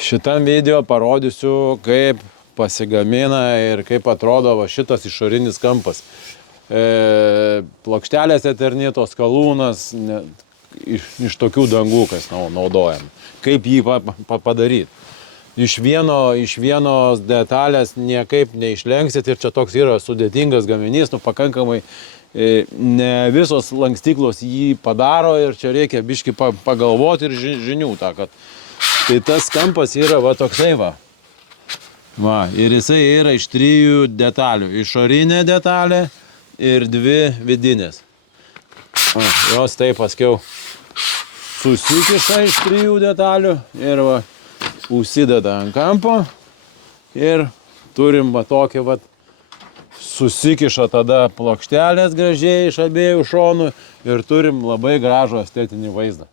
Šitam video parodysiu, kaip pasigamina ir kaip atrodo va šitas išorinis kampas. Plokštelės eternitos skalūnas iš tokių dangų, kas naudojam. Kaip jį padaryti. Iš vienos detalės niekaip neišlenksit ir čia toks yra sudėtingas gaminys, pakankamai ne visos lankstiklos jį padaro ir čia reikia biškį pagalvoti ir žinių tą, kad tai tas kampas yra va toksai va. Va, ir jisai yra iš 3 detalių. Išorinė detalė ir 2 vidinės. Jos taip paskiau susikiša iš 3 detalių ir va, užsideda ant kampo ir turim va tokį va, susikiša tada plokštelės gražiai iš abiejų šonų ir turim labai gražų estetinį vaizdą.